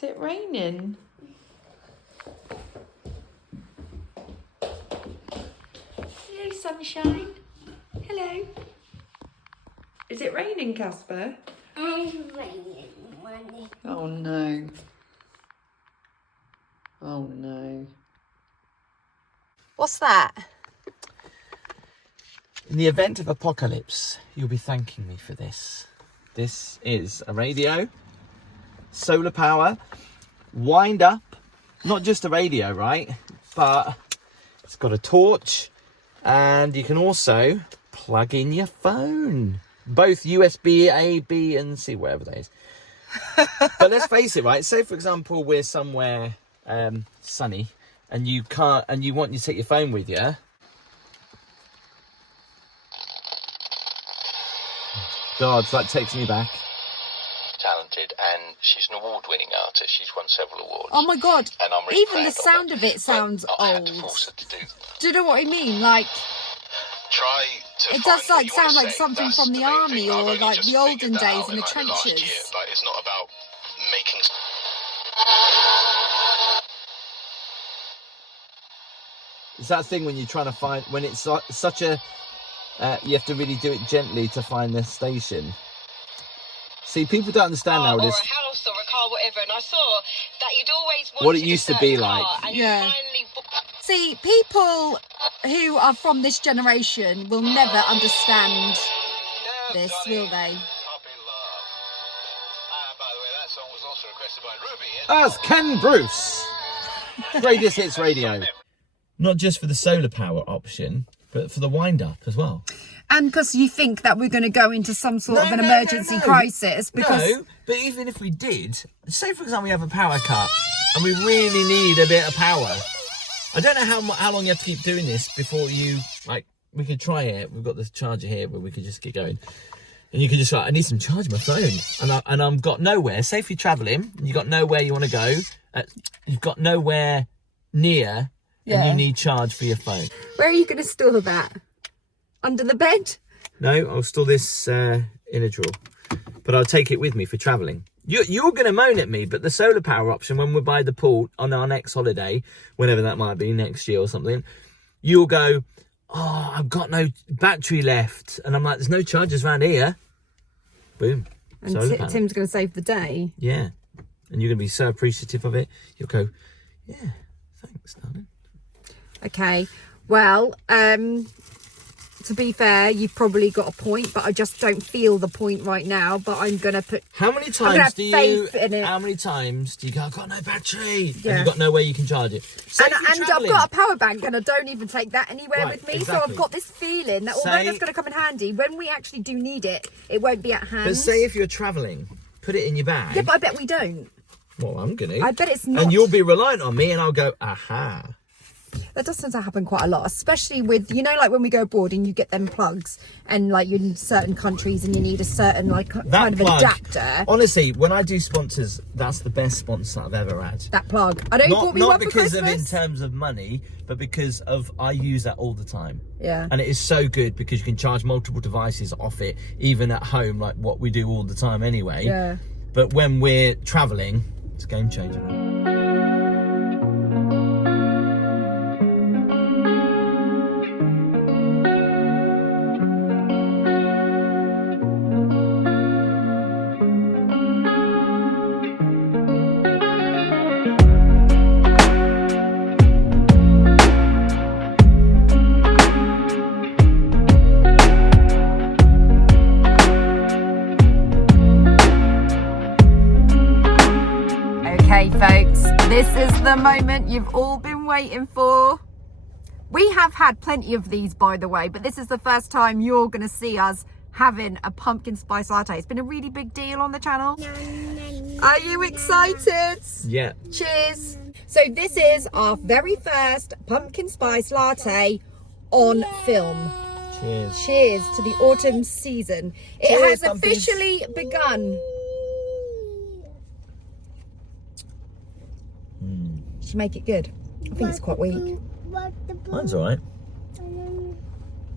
Is it raining? Hello, sunshine. Hello. Is it raining, Casper? It's raining, Mommy. Oh no. Oh no. What's that? In the event of apocalypse, you'll be thanking me for this. This is a radio, solar power, wind up, not just a radio, right? But it's got a torch and you can also plug in your phone. Both USB A, B and C, whatever that is. But let's face it, right? Say for example, we're somewhere sunny and you want to take your phone with you. God, that takes me back. Talented, and she's an award-winning artist. She's won several awards. Oh my God. And I'm really Even the proud sound of it sounds but I had old. to force her to do. Do you know what I mean? Like, Try to it find does what like you sound wanna like say. something That's from the main army thing. I've or only like just the olden figured that days out in the like last year. trenches. Like, it's not about making. It's that thing when you're trying to find, when it's such a, you have to really do it gently to find the station. See, people don't understand now or this. a house or a car, whatever, and I saw that you'd always wanted What it used to be a like. car, and Yeah. you finally See, people who are from this generation will never understand this, will they? By the way, that song was also requested by Ruby. That's Ken Bruce. Greatest Hits Radio. Not just for the solar power option, but for the wind up as well. And because you think that we're going to go into some sort of an emergency crisis. Because No, but even if we did, say for example we have a power cut and we really need a bit of power. I don't know how long you have to keep doing this before you, like, we could try it. We've got this charger here where we could just get going. And you can just like, I need some charge on my phone. And I've got nowhere. Say if you're travelling, you've got nowhere you want to go. You've got nowhere near and you need charge for your phone. where are you going to store that? Under the bed? No, I'll store this in a drawer. But I'll take it with me for travelling. You're going to moan at me, but the solar power option, when we're by the pool on our next holiday, whenever that might be, next year or something, you'll go, oh, I've got no battery left. And I'm like, there's no chargers around here. Boom. And Solar power. Tim's going to save the day. Yeah. And you're going to be so appreciative of it. You'll go, yeah, thanks, darling. Okay. Well, to be fair, you've probably got a point, but I just don't feel the point right now. But I'm going to put... How many I'm gonna times have do you... faith in it. How many times do you go, I've got no battery? Yeah. And you've got no way you can charge it. Say And if you're I've travelling. got a power bank and I don't even take that anywhere Right, with me. So exactly. I've got this feeling that although Say- that's going to come in handy, when we actually do need it, it won't be at hand. But say if you're travelling, put it in your bag. Yeah, but I bet we don't. Well, I'm going to. I bet it's not. And you'll be reliant on me and I'll go, aha. That does tend to happen quite a lot, especially with, you know, like when we go abroad and you get them plugs and like you're in certain countries and you need a certain like kind of plug, adapter. Honestly, when I do sponsors, that's the best sponsor I've ever had. That plug. I know you bought me Not one for because of in Christmas. terms of money, but because of I use that all the time. Yeah. And it is so good because you can charge multiple devices off it, even at home, like what we do all the time anyway. Yeah. But when we're travelling, it's a game changer. Okay, folks, this is the moment you've all been waiting for. We have had plenty of these, by the way, but this is the first time you're going to see us having a pumpkin spice latte. It's been a really big deal on the channel. Are you excited? Yeah. Cheers. So this is our very first pumpkin spice latte on film. Cheers. Cheers to the autumn season. It Cheers, has pumpkins. officially begun. Should make it good. I think it's quite weak. Mine's all right.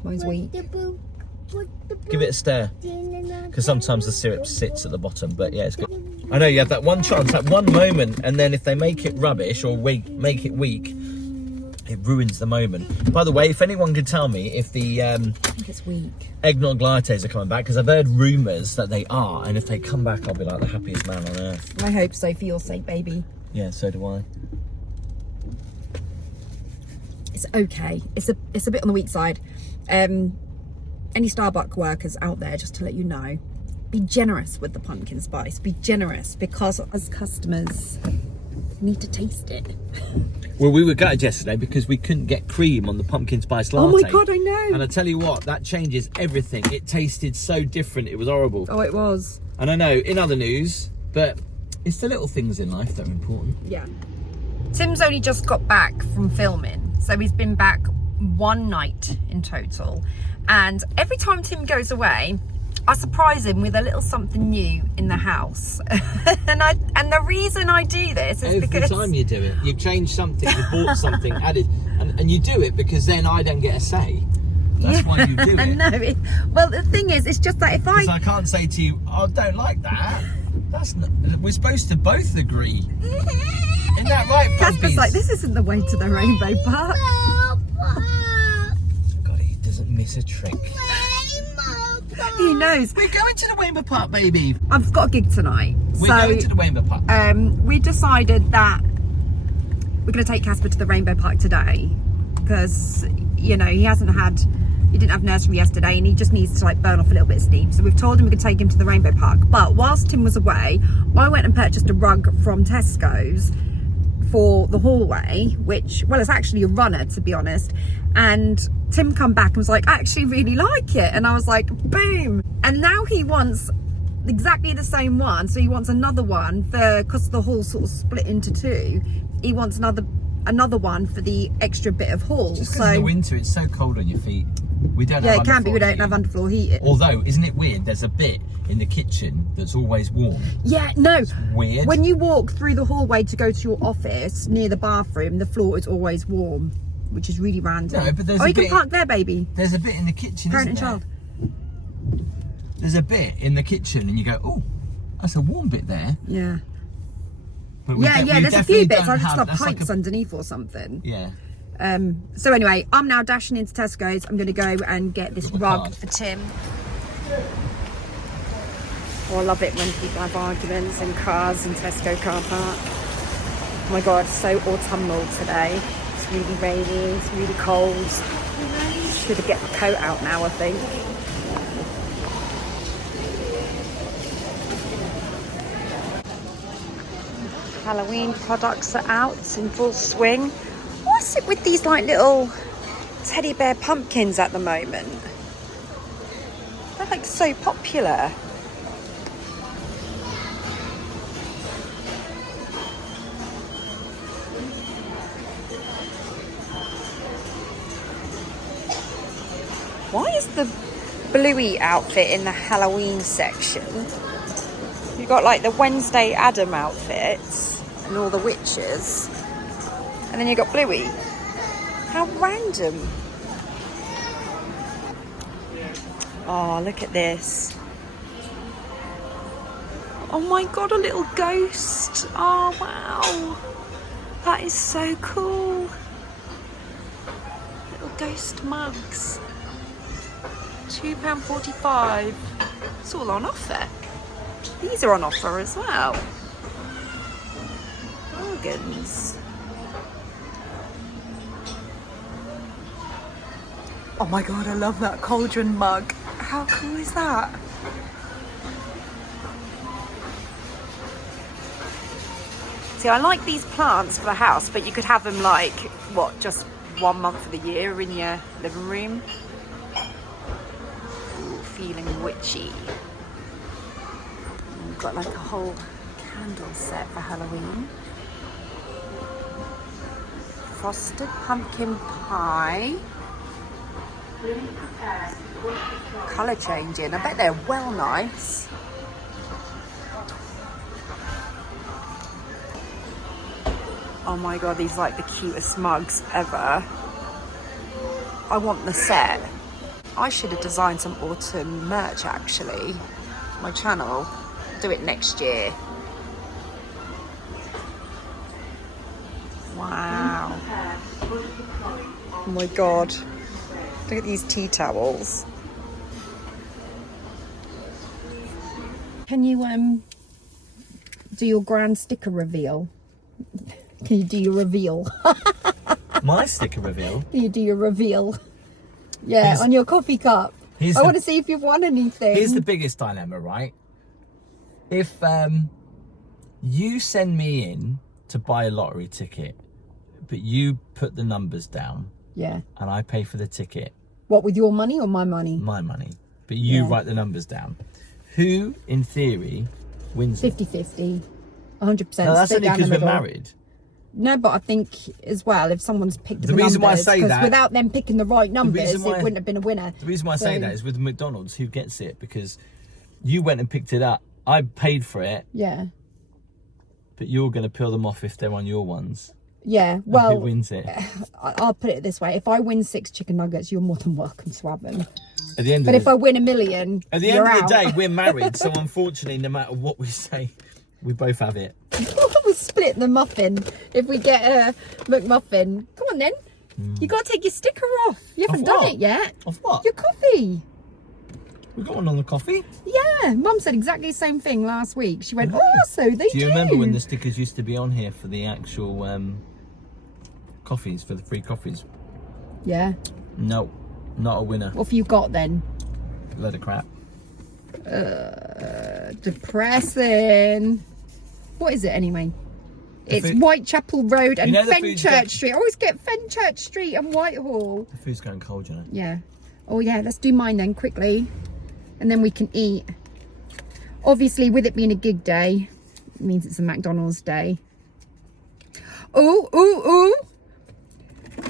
Mine's weak. Give it a stir. Because sometimes the syrup sits at the bottom, but yeah, it's good. I know you have that one chance, that one moment, and then if they make it rubbish or make it weak, it ruins the moment. By the way, if anyone could tell me if the I think it's weak. eggnog lattes are coming back, because I've heard rumours that they are, and if they come back, I'll be like the happiest man on earth. I hope so, for your sake, baby. Yeah, so do I. It's okay. It's a bit on the weak side. Any Starbucks workers out there, just to let you know, be generous with the pumpkin spice. Be generous, because as customers need to taste it. Well, we were gutted yesterday because we couldn't get cream on the pumpkin spice latte. Oh my God, I know. And I tell you what, that changes everything. It tasted so different. It was horrible. Oh, it was. And I know, in other news, but it's the little things in life that are important. Yeah. Tim's only just got back from filming, so he's been back one night in total. And every time Tim goes away, I surprise him with a little something new in the house. and the reason I do this is because every time you do it, you've changed something, you've bought something, added, and you do it because then I don't get a say. That's why you do it. No, well, the thing is, it's just that if I can't say to you, I don't like that. That's not, we're supposed to both agree. Isn't that right, Casper's puppies? like, this isn't the way to the Rainbow Park. God, he doesn't miss a trick. He knows. We're going to the Rainbow Park, baby. I've got a gig tonight. We're going to the Rainbow Park. We decided that we're going to take Casper to the Rainbow Park today because, you know, he didn't have nursery yesterday and he just needs to like burn off a little bit of steam. So we've told him we could take him to the Rainbow Park. But whilst Tim was away, I went and purchased a rug from Tesco's for the hallway, which, well, it's actually a runner, to be honest. And Tim come back and was like, I actually really like it. And I was like, boom. And now he wants exactly the same one. So he wants another one because the hall sort of split into two. He wants another one for the extra bit of hall. Just because in the winter it's so cold on your feet. We don't have yeah, it can be. We underfloor don't have underfloor heating. Although, isn't it weird? There's a bit in the kitchen that's always warm. Yeah, no. It's weird. When you walk through the hallway to go to your office near the bathroom, the floor is always warm, which is really random. No, but there's you can park there, baby. There's a bit in the kitchen, Parent and isn't child. there? There's a bit in the kitchen and you go, oh, that's a warm bit there. Yeah. But Yeah, there's a few bits. I just love that's pipes like underneath or something. Yeah. So anyway, I'm now dashing into Tesco's. I'm going to go and get this Got the rug card. for Tim. Oh, I love it when people have arguments in cars in Tesco car park. Oh my God, it's so autumnal today. It's really rainy, it's really cold. Should get the coat out now, I think. Halloween products are out in full swing. What's it with these like little teddy bear pumpkins at the moment? They're like so popular. Why is the Bluey outfit in the Halloween section? You've got like the Wednesday Adam outfits and all the witches. And then you've got Bluey. How random. Oh, look at this. Oh my God, a little ghost. Oh, wow. That is so cool. Little ghost mugs. £2.45. It's all on offer. These are on offer as well. Organs. Oh my God, I love that cauldron mug. How cool is that? See, I like these plants for the house, but you could have them like, what, just 1 month of the year in your living room. Ooh, feeling witchy. We've got like a whole candle set for Halloween. Frosted pumpkin pie. Colour changing. I bet they're well nice. Oh my God, these are like the cutest mugs ever. I want the set. I should have designed some autumn merch actually. My channel. Do it next year. Wow. Oh my God. Look at these tea towels. Can you do your grand sticker reveal? Can you do your reveal? My sticker reveal? Can you do your reveal? Yeah, on your coffee cup. I want to see if you've won anything. Here's the biggest dilemma, right? If you send me in to buy a lottery ticket, but you put the numbers down, yeah, and I pay for the ticket. What, with your money or my money? My money. But you write the numbers down. Who, in theory, wins it? 50-50. 100%. No, that's only because we're married. No, but I think as well, if someone's picked the reason why I say that, without them picking the right numbers, it wouldn't have been a winner. The reason why I say that is with McDonald's, who gets it? Because you went and picked it up. I paid for it. Yeah. But you're going to peel them off if they're on your ones. Yeah, well, who wins it? I'll put it this way: if I win 6 chicken nuggets, you're more than welcome to have them. At the end, but if I win $1 million, at the end of the day, we're married. So unfortunately, no matter what we say, we both have it. We'll split the muffin if we get a McMuffin. Come on then, you got to take your sticker off. You haven't done it yet. Of what? Your coffee. We got one on the coffee. Yeah, Mum said exactly the same thing last week. She went, "Oh, so they do." Do you remember when the stickers used to be on here for the actual coffees, for the free coffees? Yeah. No, not a winner. What have you got then? A load of crap. Depressing. What is it anyway? It's Whitechapel Road and Fenchurch Street. I always get Fenchurch Street and Whitehall. The food's going cold, you know. Yeah. Oh yeah, let's do mine then quickly. And then we can eat. Obviously, with it being a gig day, it means it's a McDonald's day. Ooh.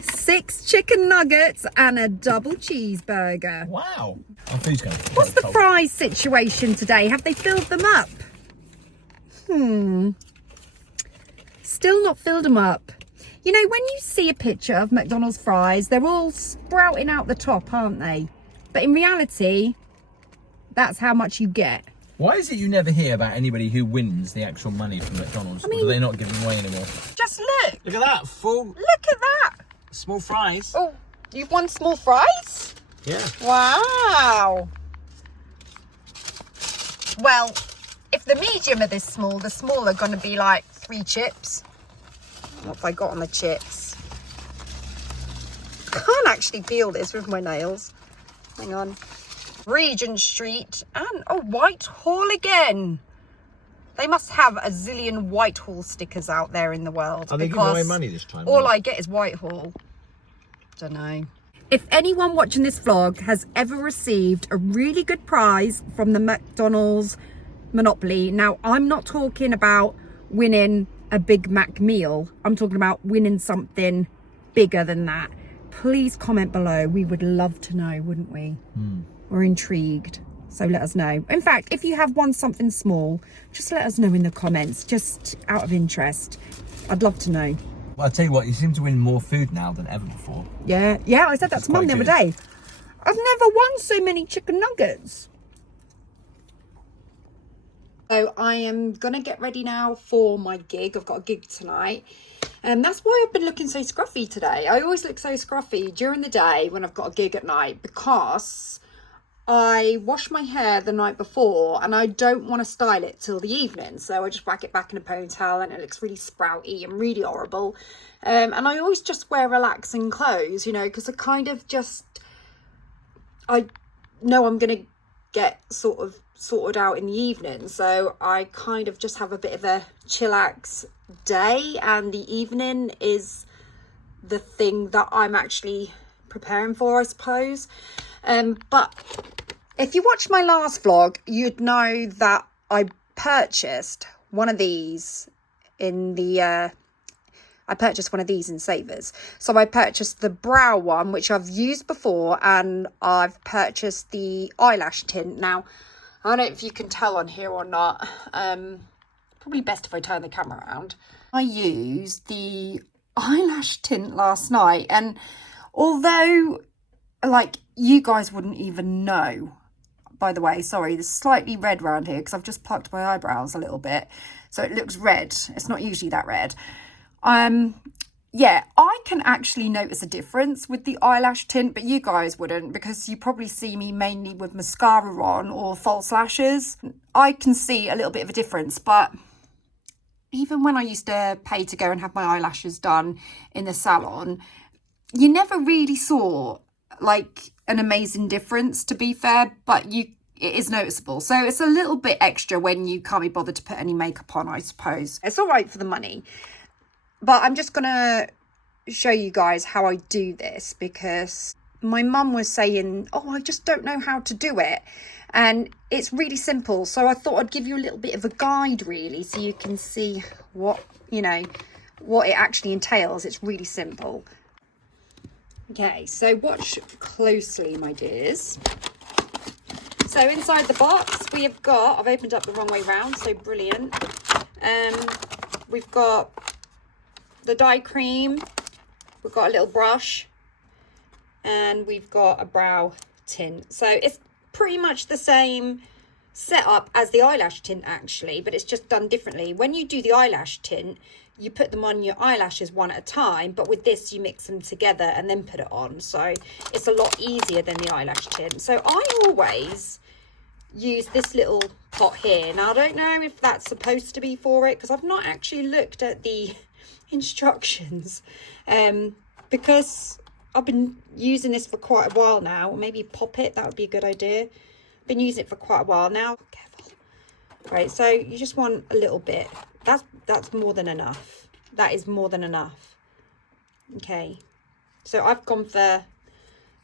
6 chicken nuggets and a double cheeseburger. Wow. Our food's going cold. What's the fries situation today? Have they filled them up? Still not filled them up. You know, when you see a picture of McDonald's fries, they're all sprouting out the top, aren't they? But in reality, that's how much you get. Why is it you never hear about anybody who wins the actual money from McDonald's? I mean, or do they not give them away anymore? Just look. Look at that. Full. Look at that. Small fries. Oh, you've won small fries? Yeah. Wow. Well, if the medium are this small, the small are going to be like 3 chips. What have I got on the chips? I can't actually feel this with my nails. Hang on. Regent Street and Whitehall again. They must have a zillion Whitehall stickers out there in the world. Are they giving away money this time? All I get is Whitehall. Don't know. If anyone watching this vlog has ever received a really good prize from the McDonald's Monopoly, now I'm not talking about winning a Big Mac meal. I'm talking about winning something bigger than that. Please comment below. We would love to know, wouldn't we? We're intrigued. So let us know. In fact, if you have won something small, just let us know in the comments, just out of interest. I'd love to know. Well, I'll tell you what, you seem to win more food now than ever before. Yeah, I said that to Mum the other day. I've never won so many chicken nuggets. So I am going to get ready now for my gig. I've got a gig tonight. And that's why I've been looking so scruffy today. I always look so scruffy during the day when I've got a gig at night because I wash my hair the night before and I don't want to style it till the evening. So I just whack it back in a ponytail and it looks really sprouty and really horrible. And I always just wear relaxing clothes, you know, because I kind of just, I know I'm going to get sort of sorted out in the evening. So I kind of just have a bit of a chillax day and the evening is the thing that I'm actually preparing for, I suppose. But if you watched my last vlog, you'd know that I purchased one of these in the I purchased one of these in Savers. So I purchased the brow one, which I've used before, and I've purchased the eyelash tint. Now, I don't know if you can tell on here or not. Probably best if I turn the camera around. I used the eyelash tint last night, and although, like, you guys wouldn't even know, by the way, sorry, there's slightly red around here because I've just plucked my eyebrows a little bit. So it looks red. It's not usually that red. yeah, I can actually notice a difference with the eyelash tint, but you guys wouldn't, because you probably see me mainly with mascara on or false lashes. I can see a little bit of a difference, but even when I used to pay to go and have my eyelashes done in the salon, you never really saw like an amazing difference, to be fair, but it is noticeable. So it's a little bit extra when you can't be bothered to put any makeup on, I suppose. It's all right for the money. But I'm just going to show you guys how I do this, because my mum was saying, oh, I just don't know how to do it. And it's really simple. So I thought I'd give you a little bit of a guide, really, so you can see what, you know, what it actually entails. It's really simple. Okay, so watch closely, my dears. So inside the box, we have got, I've opened up the wrong way round, so brilliant. We've got the dye cream, we've got a little brush, and we've got a brow tint. So it's pretty much the same setup as the eyelash tint actually, but it's just done differently. When you do the eyelash tint, you put them on your eyelashes one at a time, but with this you mix them together and then put it on. So it's a lot easier than the eyelash tint. So I always use this little pot here. Now I don't know if that's supposed to be for it, because I've not actually looked at the instructions, because I've been using this for quite a while now. Maybe pop it, that would be a good idea. I've been using it for quite a while now. Careful. Right, so you just want a little bit. That's more than enough. That is more than enough. Okay, so I've gone for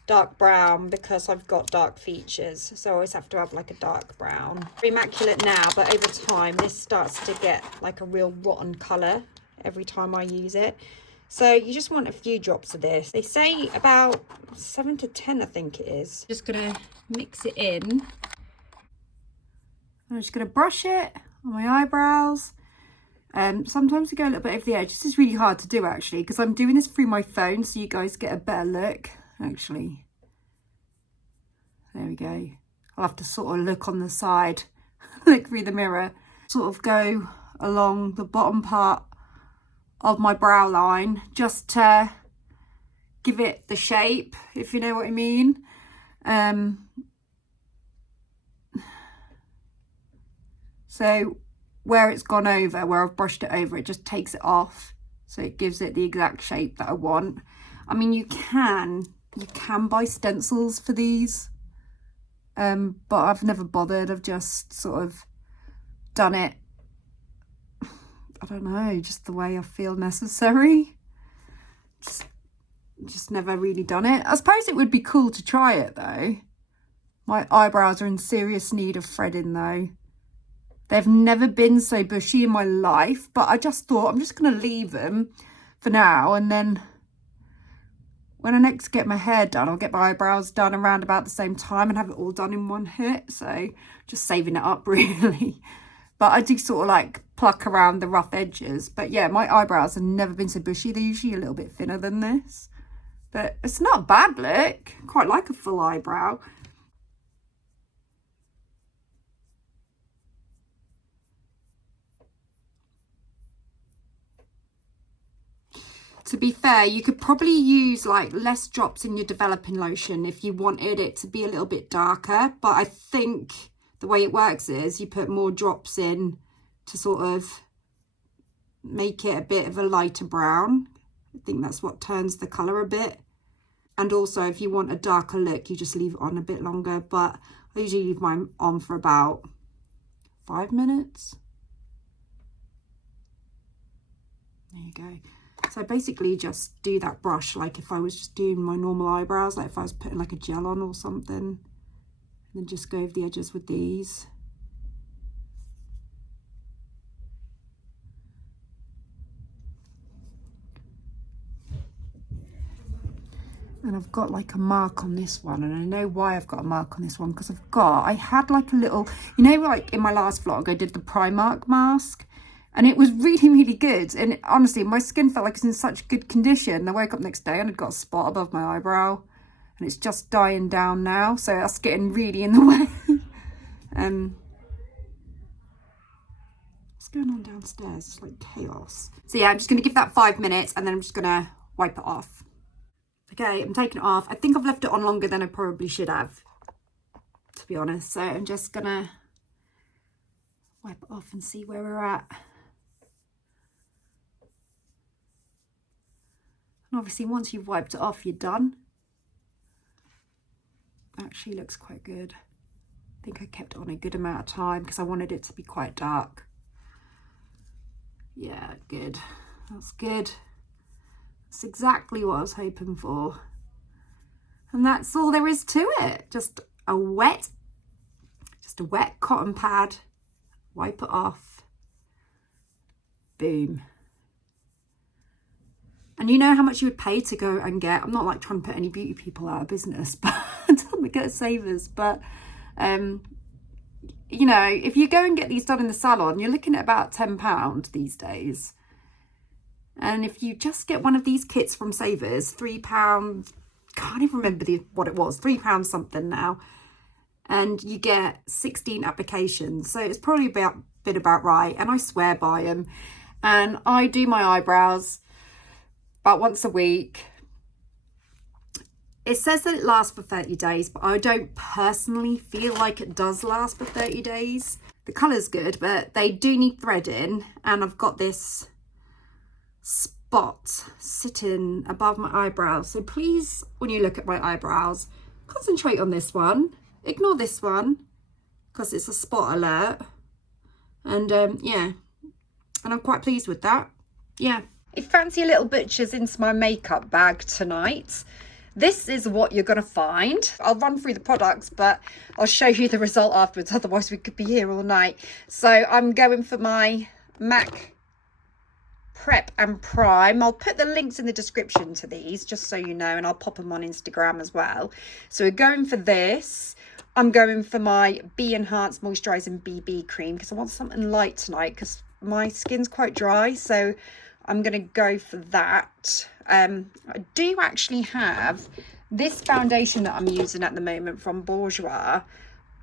dark brown because I've got dark features, so I always have to have like a dark brown. Immaculate now, but over time this starts to get like a real rotten colour every time I use it. So you just want a few drops of this. They say about 7 to 10, I think it is. Just gonna mix it in. I'm just gonna brush it on my eyebrows. Sometimes I go a little bit over the edge. This is really hard to do actually, because I'm doing this through my phone, so you guys get a better look. Actually, there we go. I'll have to sort of look on the side, look through the mirror, sort of go along the bottom part of my brow line, just to give it the shape, if you know what I mean. So where it's gone over, where I've brushed it over, it just takes it off, so it gives it the exact shape that I want. I mean, you can buy stencils for these, but I've never bothered. I've just sort of done it, I don't know, just the way I feel necessary. Just never really done it. I suppose it would be cool to try it though. My eyebrows are in serious need of threading though. They've never been so bushy in my life, but I just thought I'm just going to leave them for now, and then when I next get my hair done, I'll get my eyebrows done around about the same time and have it all done in one hit. So just saving it up really. But I do sort of like pluck around the rough edges. But yeah, my eyebrows have never been so bushy. They're usually a little bit thinner than this. But it's not a bad look. Quite like a full eyebrow. To be fair, you could probably use like less drops in your developing lotion if you wanted it to be a little bit darker. But I think the way it works is you put more drops in to sort of make it a bit of a lighter brown. I think that's what turns the colour a bit. And also if you want a darker look, you just leave it on a bit longer. But I usually leave mine on for about 5 minutes. There you go. So basically just do that brush like if I was just doing my normal eyebrows, like if I was putting like a gel on or something, and then just go over the edges with these. And I've got like a mark on this one, and I know why I've got a mark on this one, because I had like a little, you know, like in my last vlog I did the Primark mask. And it was really, really good. And honestly, my skin felt like it's in such good condition. I woke up next day and I'd got a spot above my eyebrow. And it's just dying down now. So that's getting really in the way. So What's going on downstairs? It's like chaos. So yeah, I'm just going to give that 5 minutes and then I'm just going to wipe it off. Okay, I'm taking it off. I think I've left it on longer than I probably should have, to be honest. So I'm just going to wipe it off and see where we're at. And obviously once you've wiped it off, you're done. Actually looks quite good. I think I kept it on a good amount of time because I wanted it to be quite dark. Yeah, good. That's good. That's exactly what I was hoping for. And that's all there is to it. Just a wet cotton pad. Wipe it off. Boom. And you know how much you would pay to go and get, I'm not like trying to put any beauty people out of business, but to get savers, but you know, if you go and get these done in the salon, you're looking at about £10 these days. And if you just get one of these kits from Savers, £3, can't even remember what it was, £3 something now, and you get 16 applications, so it's probably been about right. And I swear by them. And I do my eyebrows about once a week. It says that it lasts for 30 days, but I don't personally feel like it does last for 30 days. The colour's good, but they do need threading, and I've got this spot sitting above my eyebrows. So please, when you look at my eyebrows, concentrate on this one. Ignore this one, because it's a spot alert. And yeah, and I'm quite pleased with that. Yeah. If you fancy a little butcher's into my makeup bag tonight, this is what you're going to find. I'll run through the products, but I'll show you the result afterwards. Otherwise, we could be here all night. So I'm going for my MAC Prep and Prime. I'll put the links in the description to these, just so you know, and I'll pop them on Instagram as well. So we're going for this. I'm going for my Be Enhanced Moisturising BB Cream because I want something light tonight because my skin's quite dry. So I'm going to go for that. I do actually have this foundation that I'm using at the moment from Bourjois,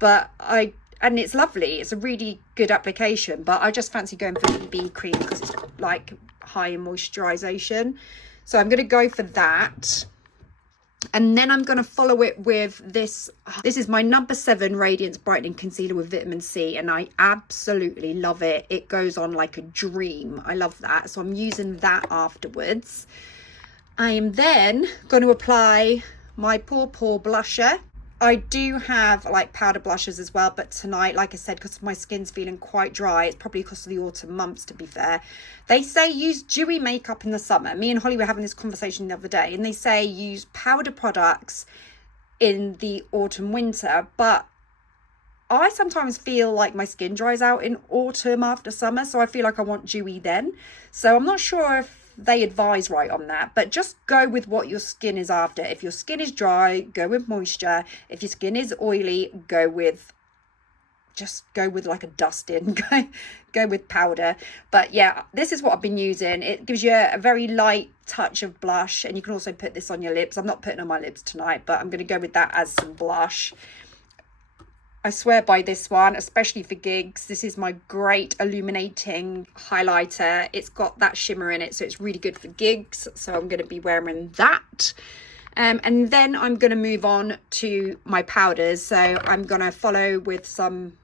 and it's lovely. It's a really good application, but I just fancy going for BB cream because it's like high in moisturisation. So I'm going to go for that. And then I'm going to follow it with this. This is my No7 Radiance Brightening Concealer with vitamin C, and I absolutely love it. It goes on like a dream. I love that. So I'm using that afterwards. I am then going to apply my Paw blusher. I do have like powder blushes as well, but tonight, like I said, because my skin's feeling quite dry, it's probably because of the autumn months, to be fair. They say use dewy makeup in the summer. Me and Holly were having this conversation the other day, and they say use powder products in the autumn winter, but I sometimes feel like my skin dries out in autumn after summer, so I feel like I want dewy then. So I'm not sure if they advise right on that, but just go with what your skin is after. If your skin is dry, go with moisture. If your skin is oily, go with like a dusting. Go with powder. But yeah, this is what I've been using. It gives you a very light touch of blush, and you can also put this on your lips. I'm not putting on my lips tonight, but I'm going to go with that as some blush. I swear by this one, especially for gigs. This is my great illuminating highlighter. It's got that shimmer in it, so it's really good for gigs. So I'm going to be wearing that. And then I'm going to move on to my powders. So I'm going to follow with some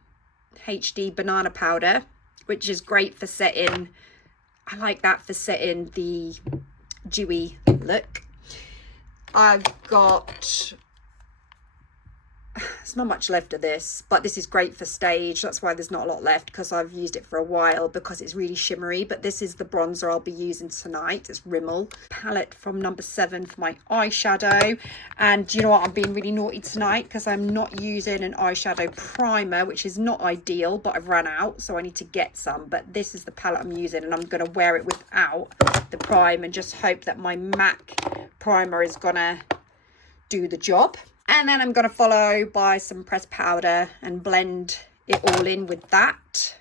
HD banana powder, which is great for setting. I like that for setting the dewy look. I've got... There's not much left of this, but this is great for stage. That's why there's not a lot left, because I've used it for a while because it's really shimmery. But this is the bronzer I'll be using tonight. It's Rimmel palette from No7 for my eyeshadow. And you know what, I'm being really naughty tonight because I'm not using an eyeshadow primer, which is not ideal, but I've run out, so I need to get some. But this is the palette I'm using, and I'm going to wear it without the prime and just hope that my MAC primer is gonna do the job. And then I'm going to follow by some pressed powder and blend it all in with that.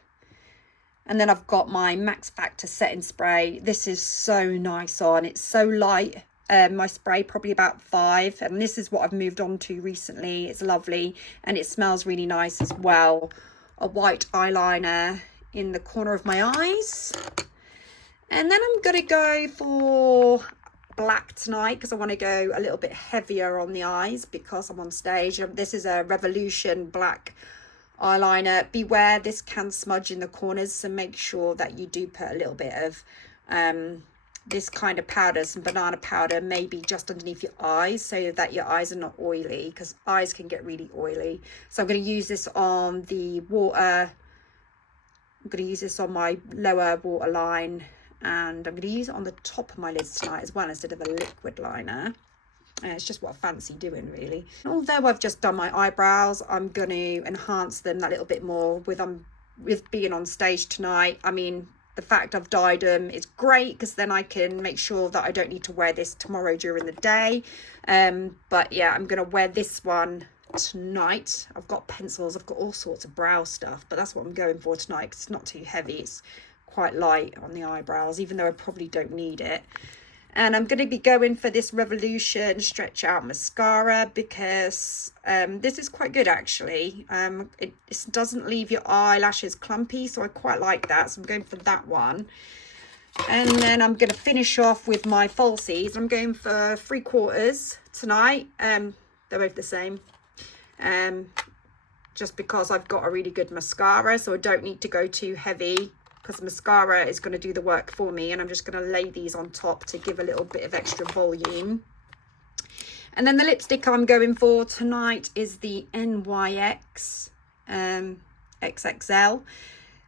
And then I've got my Max Factor setting spray. This is so nice on. It's so light. My spray probably about 5. And this is what I've moved on to recently. It's lovely and it smells really nice as well. A white eyeliner in the corner of my eyes. And then I'm going to go for black tonight because I want to go a little bit heavier on the eyes because I'm on stage. This is a Revolution black eyeliner. Beware, this can smudge in the corners, so make sure that you do put a little bit of this kind of powder, some banana powder, maybe just underneath your eyes so that your eyes are not oily, because eyes can get really oily. So I'm going to use this on the water. I'm going to use this on my lower waterline, and I'm going to use it on the top of my lids tonight as well instead of a liquid liner. It's just what I fancy doing, really. And although I've just done my eyebrows, I'm going to enhance them that little bit more with being on stage tonight. I mean, the fact I've dyed them is great because then I can make sure that I don't need to wear this tomorrow during the day. But yeah, I'm going to wear this one tonight. I've got pencils, I've got all sorts of brow stuff, but that's what I'm going for tonight because it's not too heavy. It's quite light on the eyebrows, even though I probably don't need it. And I'm going to be going for this Revolution Stretch Out Mascara because this is quite good, actually. It doesn't leave your eyelashes clumpy, so I quite like that. So I'm going for that one. And then I'm going to finish off with my falsies. I'm going for 3/4 tonight. They're both the same. Just because I've got a really good mascara, so I don't need to go too heavy, because mascara is going to do the work for me, and I'm just going to lay these on top to give a little bit of extra volume. And then the lipstick I'm going for tonight is the NYX XXL.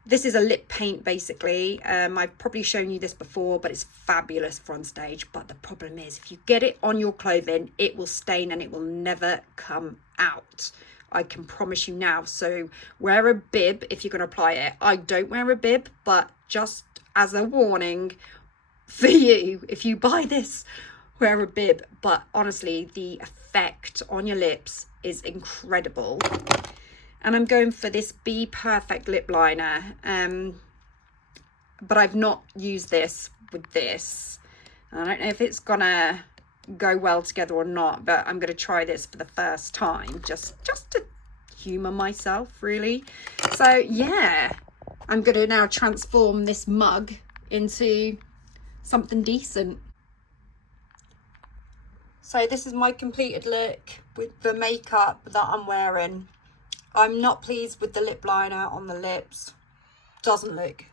This is a lip paint, basically. I've probably shown you this before, but it's fabulous for on stage. But the problem is, if you get it on your clothing, it will stain and it will never come out. I can promise you now. So wear a bib if you're going to apply it. I don't wear a bib, but just as a warning for you, if you buy this, wear a bib. But honestly, the effect on your lips is incredible. And I'm going for this Be Perfect lip liner. But I've not used this with this. I don't know if it's gonna go well together or not, but I'm going to try this for the first time just to humor myself, really. So yeah, I'm going to now transform this mug into something decent. So this is my completed look with the makeup that I'm wearing. I'm not pleased with the lip liner on the lips. Doesn't look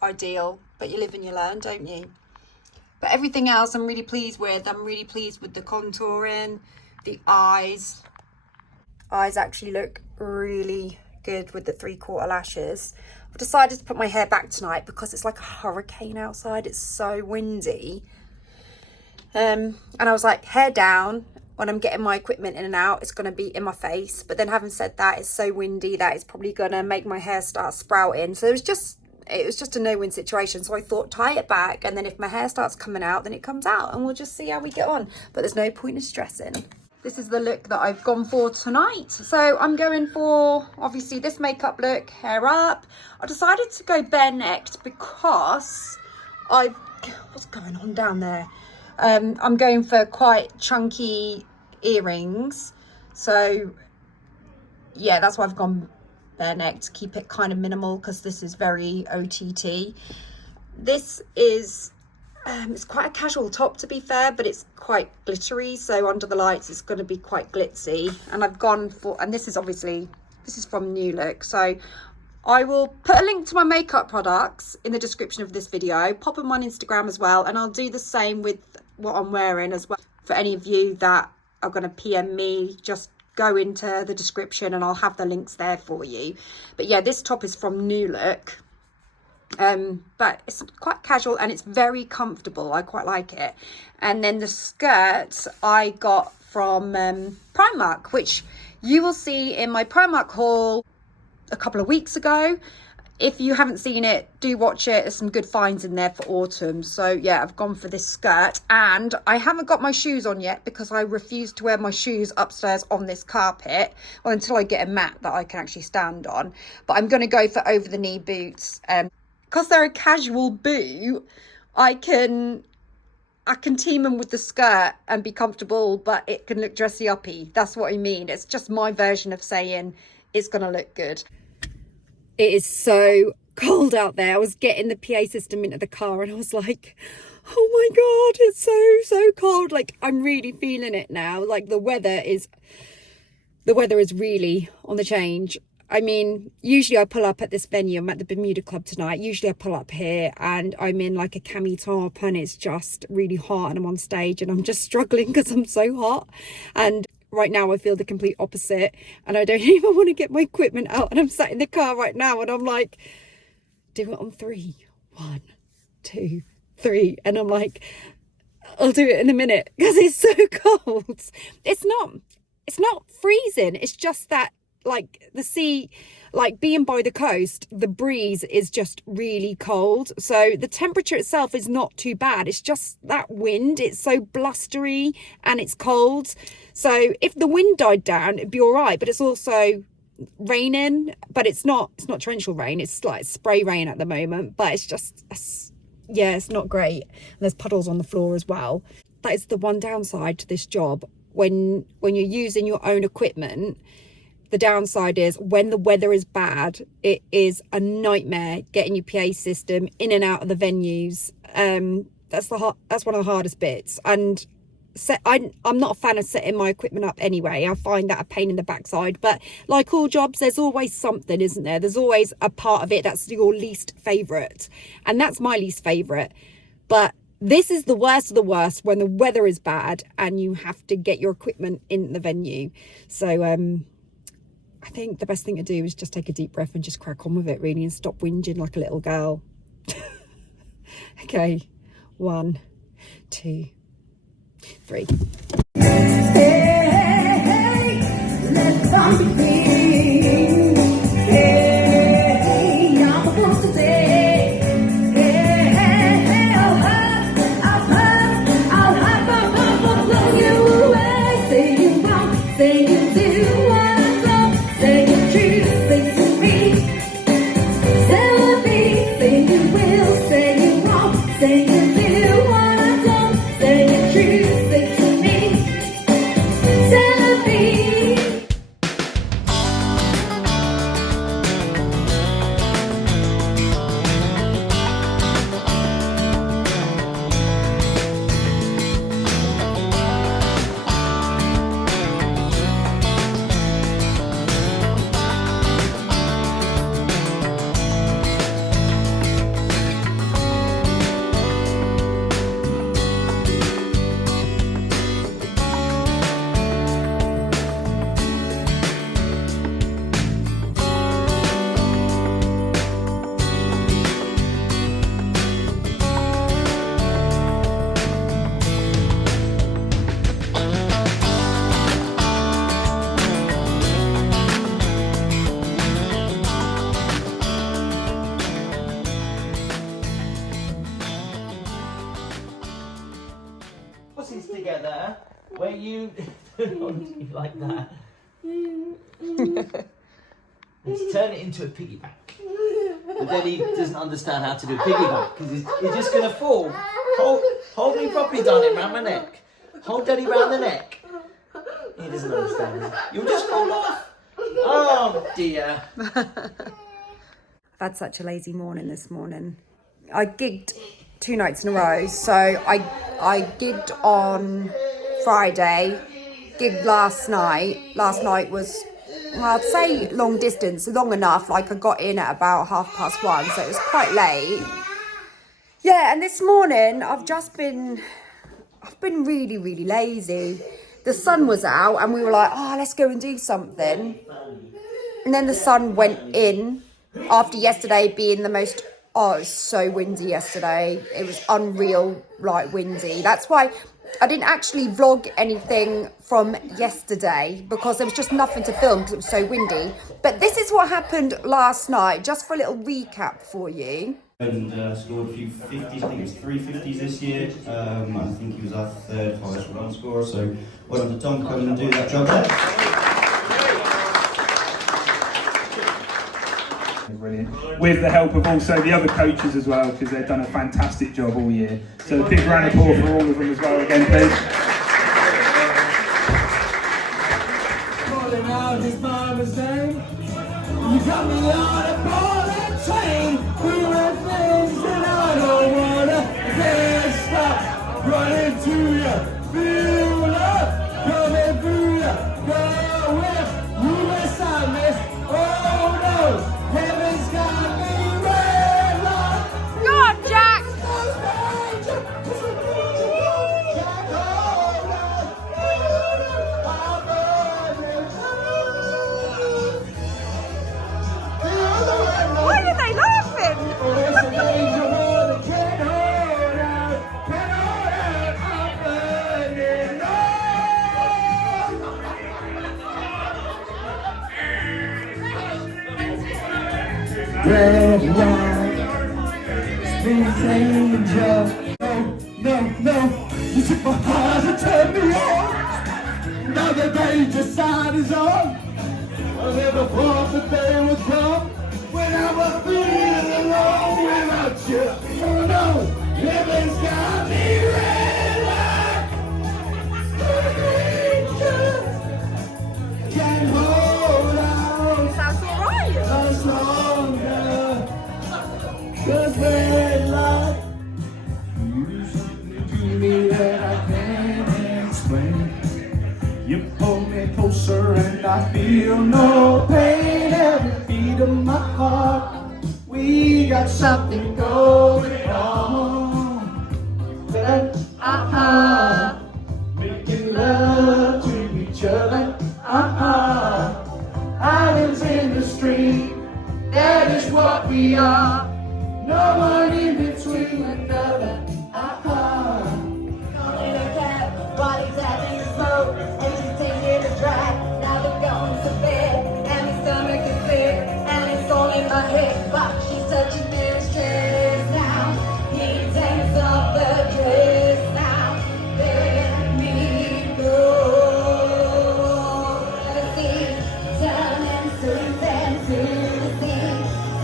ideal, but you live and you learn, don't you? But everything else I'm really pleased with. I'm really pleased with the contouring, the eyes. Eyes actually look really good with the 3/4 lashes. I've decided to put my hair back tonight because it's like a hurricane outside. It's so windy. And I was like, hair down. When I'm getting my equipment in and out, it's going to be in my face. But then having said that, it's so windy that it's probably going to make my hair start sprouting. So it was just a no-win situation. So I thought, tie it back, and then if my hair starts coming out, then it comes out, and we'll just see how we get on. But there's no point in stressing. This is the look that I've gone for tonight. So I'm going for, obviously, this makeup look, hair up. I decided to go bare-necked because what's going on down there? I'm going for quite chunky earrings. So yeah, that's why I've gone bare neck, to keep it kind of minimal, because this is very OTT. This is it's quite a casual top, to be fair, but it's quite glittery, so under the lights it's going to be quite glitzy. And I've gone for, and this is from New Look, so I will put a link to my makeup products in the description of this video, pop them on Instagram as well, and I'll do the same with what I'm wearing as well. For any of you that are going to PM me, just go into the description and I'll have the links there for you. But yeah, this top is from New Look, but it's quite casual and it's very comfortable. I quite like it. And then the skirt I got from Primark, which you will see in my Primark haul a couple of weeks ago. If you haven't seen it, do watch it. There's some good finds in there for autumn. So yeah, I've gone for this skirt, and I haven't got my shoes on yet because I refuse to wear my shoes upstairs on this carpet, well, until I get a mat that I can actually stand on. But I'm going to go for over the knee boots, because they're a casual boot. I can team them with the skirt and be comfortable, but it can look dressy uppy. That's what I mean. It's just my version of saying it's going to look good. It is so cold out there. I was getting the PA system into the car and I was like, oh my God, it's so cold. Like, I'm really feeling it now. Like, the weather is really on the change. I mean, usually I pull up at this venue. I'm at the Bermuda Club tonight. Usually I pull up here and I'm in like a cami top and it's just really hot and I'm on stage and I'm just struggling because I'm so hot. And right now I feel the complete opposite and I don't even want to get my equipment out, and I'm sat in the car right now and I'm like, do it on 3. 1, 2, 3. And I'm like, I'll do it in a minute because it's so cold. It's not freezing. It's just that, like, the sea, like being by the coast, the breeze is just really cold. So the temperature itself is not too bad. It's just that wind. It's so blustery and it's cold. So if the wind died down, it'd be all right. But it's also raining, but it's not torrential rain. It's like spray rain at the moment, but it's just, yeah, it's not great. And there's puddles on the floor as well. That is the one downside to this job. When you're using your own equipment, the downside is when the weather is bad, it is a nightmare getting your PA system in and out of the venues. That's one of the hardest bits. And I'm not a fan of setting my equipment up anyway. I find that a pain in the backside. But like all jobs, there's always something, isn't there? There's always a part of it that's your least favourite. And that's my least favourite. But this is the worst of the worst when the weather is bad and you have to get your equipment in the venue. So I think the best thing to do is just take a deep breath and just crack on with it, really, and stop whinging like a little girl. Okay, 1, 2, 3. Pussies together where you like that. Let's turn it into a piggyback. But then he doesn't understand how to do a piggyback because he's just going to fall. Hold me properly, darling, round my neck. Hold Daddy round the neck. He doesn't understand that. You'll just fall off. Oh dear. I've had such a lazy morning this morning. I gigged 2 nights in a row. So I gigged on Friday, gigged last night. Last night was, well, I'd say long distance, long enough. Like, I got in at about 1:30, so it was quite late. Yeah, and this morning I've been really, really lazy. The sun was out and we were like, oh, let's go and do something. And then the sun went in after yesterday being the most, oh, it was so windy yesterday. It was unreal, like, windy. That's why I didn't actually vlog anything from yesterday, because there was just nothing to film because it was so windy. But this is what happened last night, just for a little recap for you. And scored a few 50s, I think it was 3 50s this year. I think he was our 3rd highest run scorer, so well done to Tom for coming and do that job there. Brilliant. With the help of also the other coaches as well, because they've done a fantastic job all year. So a big round of applause for all of them as well again, please. Calling out his mama's name. You got me on a board. red wine. Space angel. No, you took my heart and turned me on. Now the danger sign is on. I never thought the day would come when I was feeling alone without you. Oh no, heaven's got me red light. Can't hold out. Sounds alright. Much longer. 'Cause red light. You do something to me that I can't explain. You pull me closer and I feel no pain. Every beat of my heart, we got something going on. Making love to each other. Islands in the stream, that is what we are. No one in between another. Body's having a smoke, and she's taking a drag. Now they're going to bed, and his stomach is big, and it's all in my head. But she's touching their stress now. He takes off the dress now. Let me go. The sea, turning swings and to the sea.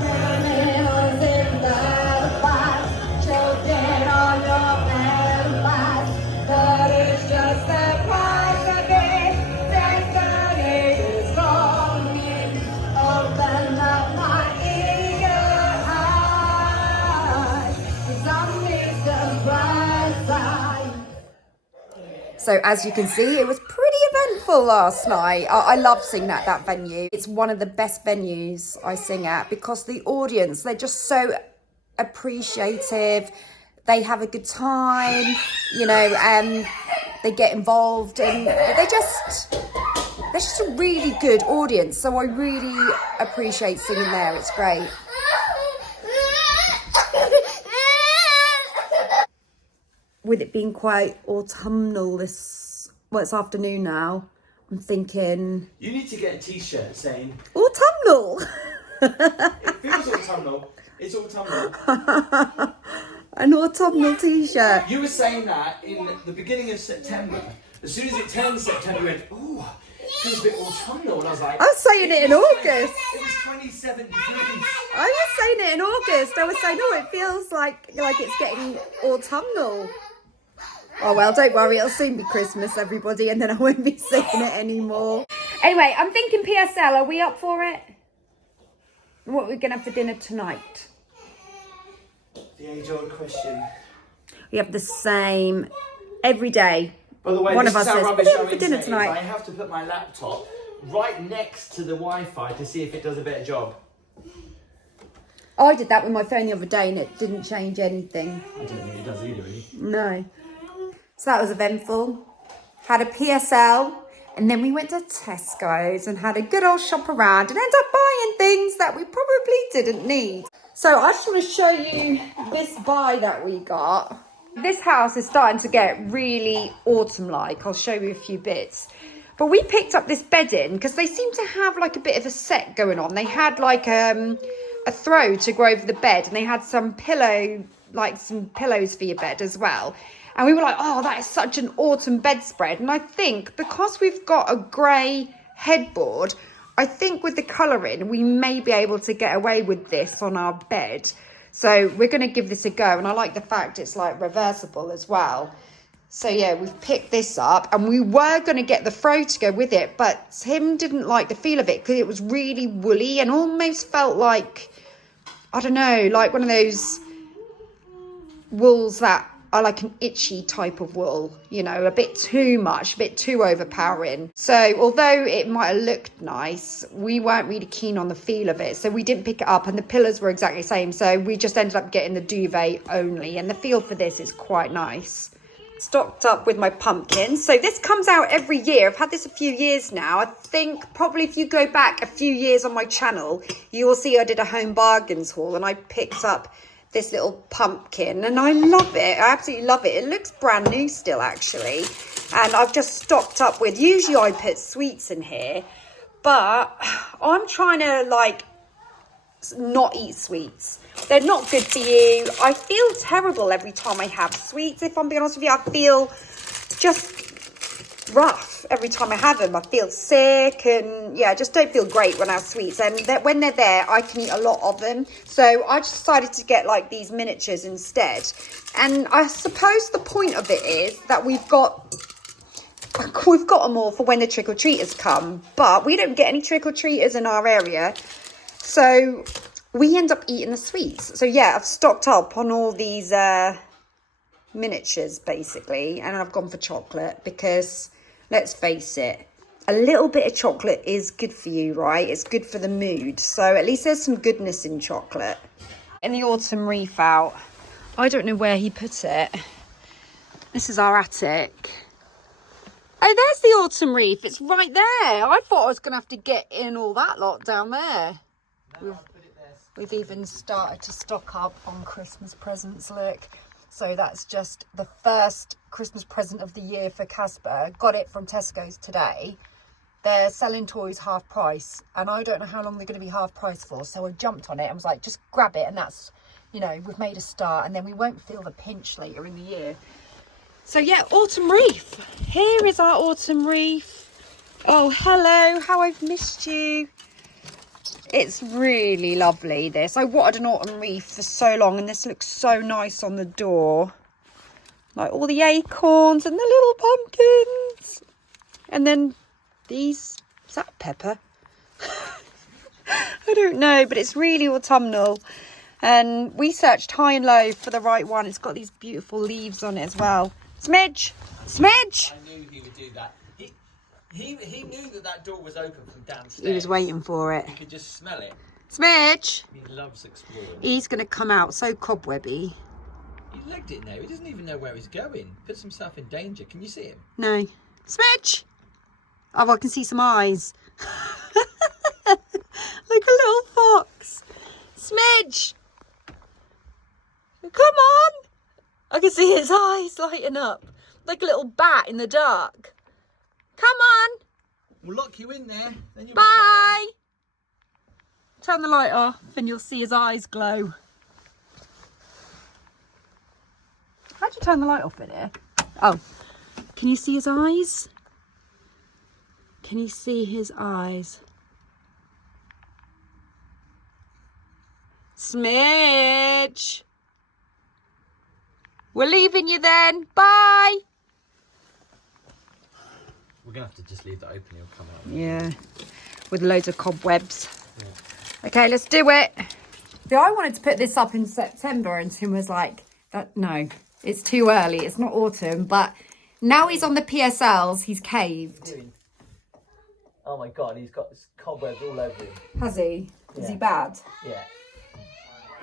Running on in the fire, choking on your alibis. But it's just the price of it. Destiny is calling. Open up my eager eyes. 'Cause I'm the bright side. So as you can see, it was pretty eventful last night. I love singing at that venue. It's one of the best venues I sing at because the audience, they're just so appreciative. They have a good time, you know, and they get involved, and they're just a really good audience. So I really appreciate singing there. It's great. With it being quite autumnal it's afternoon now, I'm thinking... You need to get a t-shirt saying... Autumnal! It feels autumnal. It's autumnal. An autumnal t-shirt. You were saying that in the beginning of September. As soon as it turned September, you went, ooh, it feels a bit autumnal. And I was like... I was saying it in August. It was 27 degrees. I was saying it in August. I was saying, oh, it feels like it's getting autumnal. Oh, well, don't worry. It'll soon be Christmas, everybody, and then I won't be saying it anymore. Anyway, I'm thinking PSL. Are we up for it? What are we going to have for dinner tonight? The age-old question. We have the same every day. By the way, one this of us is how says, rubbish "What our for dinner internet is. tonight?" I have to put my laptop right next to the Wi-Fi to see if it does a better job. I did that with my phone the other day and it didn't change anything. I don't think it does either, really. No. So that was eventful. Had a PSL and then we went to Tesco's and had a good old shop around and ended up buying things that we probably didn't need. So I just want to show you this buy that we got. This house is starting to get really autumn-like. I'll show you a few bits. But we picked up this bedding because they seem to have like a bit of a set going on. They had like a throw to go over the bed and they had some pillows for your bed as well. And we were like, oh, that is such an autumn bedspread. And I think because we've got a grey headboard, I think with the colouring, we may be able to get away with this on our bed. So we're going to give this a go. And I like the fact it's like reversible as well. So yeah, we've picked this up and we were going to get the throw to go with it. But Tim didn't like the feel of it because it was really woolly and almost felt like, I don't know, like one of those wools that are like an itchy type of wool, you know, a bit too much, a bit too overpowering. So although it might have looked nice, we weren't really keen on the feel of it. So we didn't pick it up and the pillows were exactly the same. So we just ended up getting the duvet only. And the feel for this is quite nice. Stocked up with my pumpkins. So this comes out every year. I've had this a few years now. I think probably if you go back a few years on my channel, you will see I did a home bargains haul and I picked up this little pumpkin and I love it. I absolutely love it. It looks brand new still actually. And I've just stocked up with, usually I put sweets in here, but I'm trying to like not eat sweets. They're not good for you. I feel terrible every time I have sweets, if I'm being honest with you. I feel just rough every time I have them. I feel sick and yeah, I just don't feel great when I have sweets. And when they're there, I can eat a lot of them. So I just decided to get like these miniatures instead. And I suppose the point of it is that we've got them all for when the trick-or-treaters come, but we don't get any trick-or-treaters in our area, so we end up eating the sweets. So yeah, I've stocked up on all these miniatures basically, and I've gone for chocolate because let's face it, a little bit of chocolate is good for you, right? It's good for the mood, so at least there's some goodness in chocolate. In the autumn wreath out, I don't know where he put it. This is our attic. Oh, there's the autumn wreath. It's right there. I thought I was going to have to get in all that lot down there. We've even started to stock up on Christmas presents, look. So that's just the first Christmas present of the year for Casper. Got it from Tesco's today. They're selling toys half price, and I don't know how long they're going to be half price for. So I jumped on it and was like, just grab it. And that's, you know, we've made a start, and then we won't feel the pinch later in the year. So yeah, autumn wreath. Here is our autumn wreath. Oh, hello, how I've missed you. It's really lovely, this. I wanted an autumn wreath for so long, and this looks so nice on the door. Like all the acorns and the little pumpkins. And then these, is that pepper? I don't know, but it's really autumnal. And we searched high and low for the right one. It's got these beautiful leaves on it as well. Smidge! Smidge! I knew he would do that. He knew that door was open from downstairs. He was waiting for it. You could just smell it. Smidge! He loves exploring. He's going to come out so cobwebby. He legged it now. He doesn't even know where he's going. Puts himself in danger. Can you see him? No. Smidge! Oh, I can see some eyes. Like a little fox. Smidge! Come on! I can see his eyes lighting up. Like a little bat in the dark. Come on! We'll lock you in there. Then you'll Bye! Turn the light off and you'll see his eyes glow. How'd you turn the light off in here? Oh, can you see his eyes? Can you see his eyes? Smidge! We're leaving you then. Bye! We're going to have to just leave that open. He'll come out. Yeah, with loads of cobwebs. Yeah. Okay, let's do it. So I wanted to put this up in September, and Tim was like, no, it's too early. It's not autumn. But now he's on the PSLs. He's caved. Oh my God, he's got cobwebs all over him. Has he? Yeah. Is he bad? Yeah.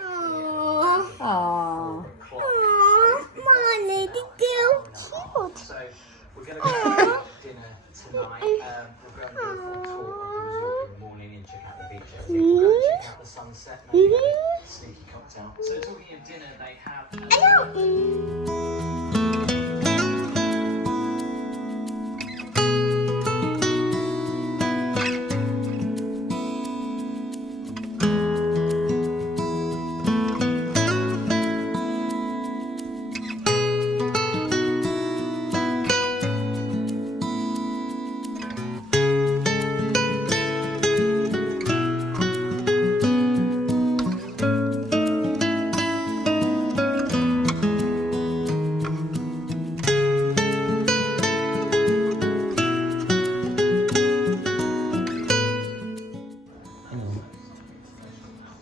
Aww. My little girl. So we're going to go to dinner tonight. We're going to do a full tour of the resort in the morning and check out the beach. We're going to check out the sunset, maybe a sneaky cocktail. So talking of dinner, they have...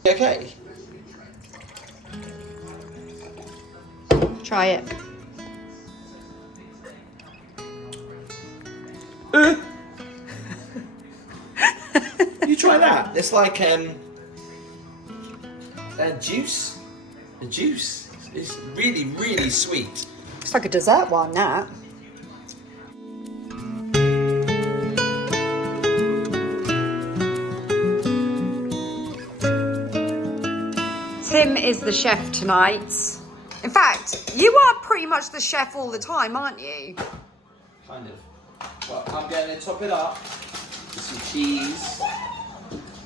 Okay. Try it. You try that. It's like juice. The juice is really, really sweet. It's like a dessert one, that. Tim is the chef tonight. In fact, you are pretty much the chef all the time, aren't you? Kind of. Well, I'm going to top it up with some cheese.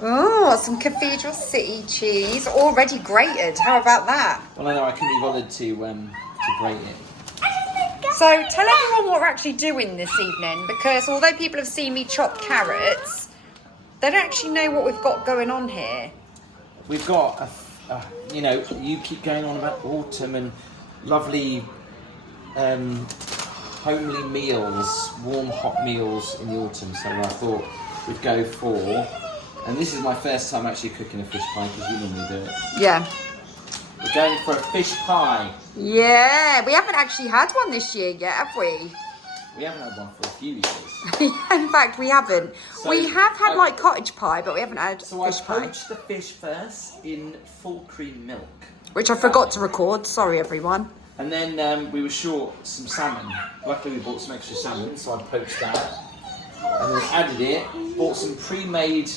Oh, some Cathedral City cheese already grated. How about that? Well, I know I couldn't be bothered to grate it. So tell everyone what we're actually doing this evening, because although people have seen me chop carrots, they don't actually know what we've got going on here. We've got, you know, you keep going on about autumn and lovely homely meals, warm hot meals in the autumn, so I thought we'd go for, and this is my first time actually cooking a fish pie because you normally do it. Yeah. We're going for a fish pie. Yeah, we haven't actually had one this year yet, have we? We haven't had one for a few years. In fact, we haven't. So, we have had like cottage pie, but we haven't had fish pie. So I poached the fish first in full cream milk. Which I forgot to record, sorry everyone. And then we were short some salmon. Luckily we bought some extra salmon, so I poached that. And then added it, bought some pre-made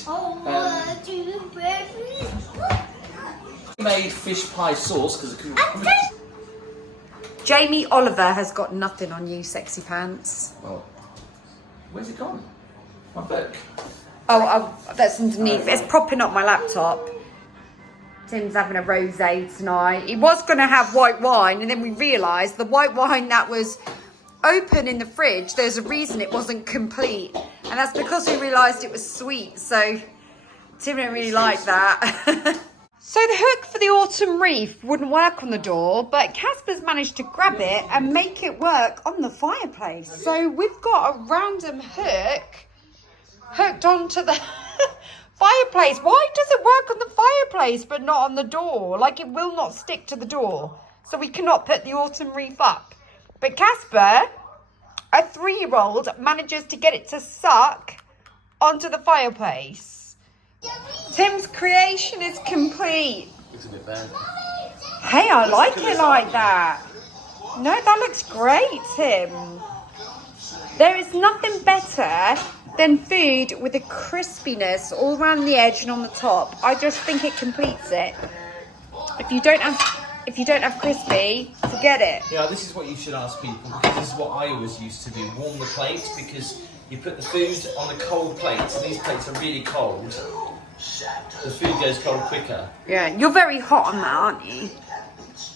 fish pie sauce, because I couldn't remember. Jamie Oliver has got nothing on you, sexy pants. Well, where's it gone? My book. Oh, that's underneath. It's propping up my laptop. Tim's having a rosé tonight. He was going to have white wine, and then we realised the white wine that was open in the fridge, there's a reason it wasn't complete. And that's because we realised it was sweet. So Tim didn't really like that. So the hook for the autumn wreath wouldn't work on the door, but Casper's managed to grab it and make it work on the fireplace. So we've got a random hook hooked onto the fireplace. Why does it work on the fireplace but not on the door? Like, it will not stick to the door. So we cannot put the autumn wreath up. But Casper, a 3-year-old, manages to get it to suck onto the fireplace. Tim's creation is complete. Looks a bit bad. Hey, I like it like that. No, that looks great, Tim. There is nothing better than food with a crispiness all around the edge and on the top. I just think it completes it. If you don't have crispy, forget it. Yeah, this is what you should ask people, because this is what I always used to do. Warm the plates, because you put the food on the cold plates, and these plates are really cold. The food goes cold quicker. Yeah, you're very hot on that, aren't you?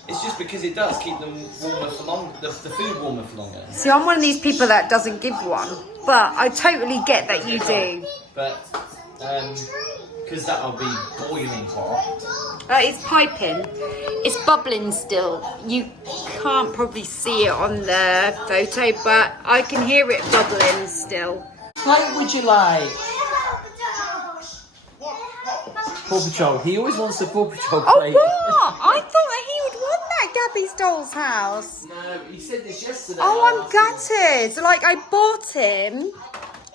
It's just because it does keep them warmer for longer, the food warmer for longer. See, I'm one of these people that doesn't give one, but I totally get that you do. But, because that'll be boiling hot. It's piping. It's bubbling still. You can't probably see it on the photo, but I can hear it bubbling still. What would you like? Paw Patrol. He always wants a Paw Patrol plate. Oh, what? I thought that he would want that Gabby's doll's house. No, he said this yesterday. Oh, I'm gutted. Like, I bought him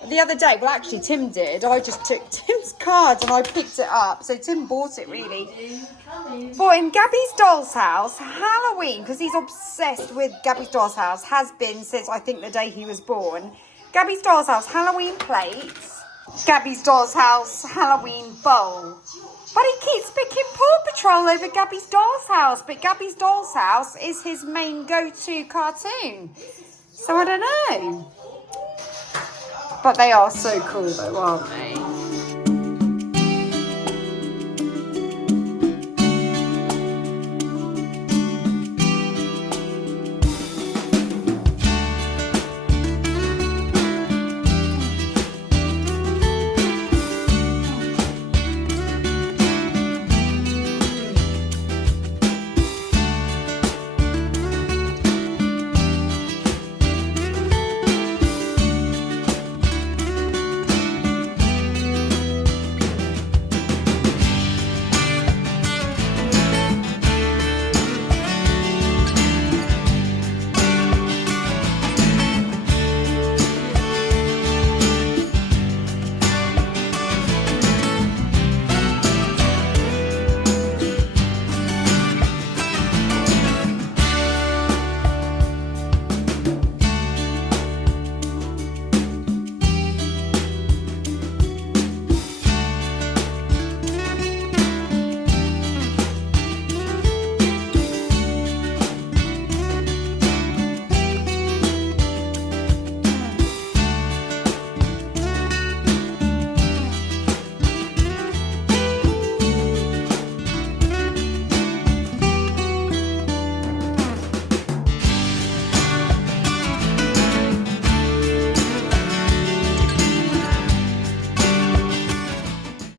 the other day. Well, actually, Tim did. I just took Tim's card and I picked it up. So Tim bought it, really. Bought him Gabby's doll's house, Halloween, because he's obsessed with Gabby's doll's house. Has been since, I think, the day he was born. Gabby's doll's house, Halloween plates. Gabby's doll's house, Halloween bowl. But he keeps picking Paw Patrol over Gabby's doll's house. But Gabby's doll's house is his main go-to cartoon. So I don't know. But they are so cool though, aren't they?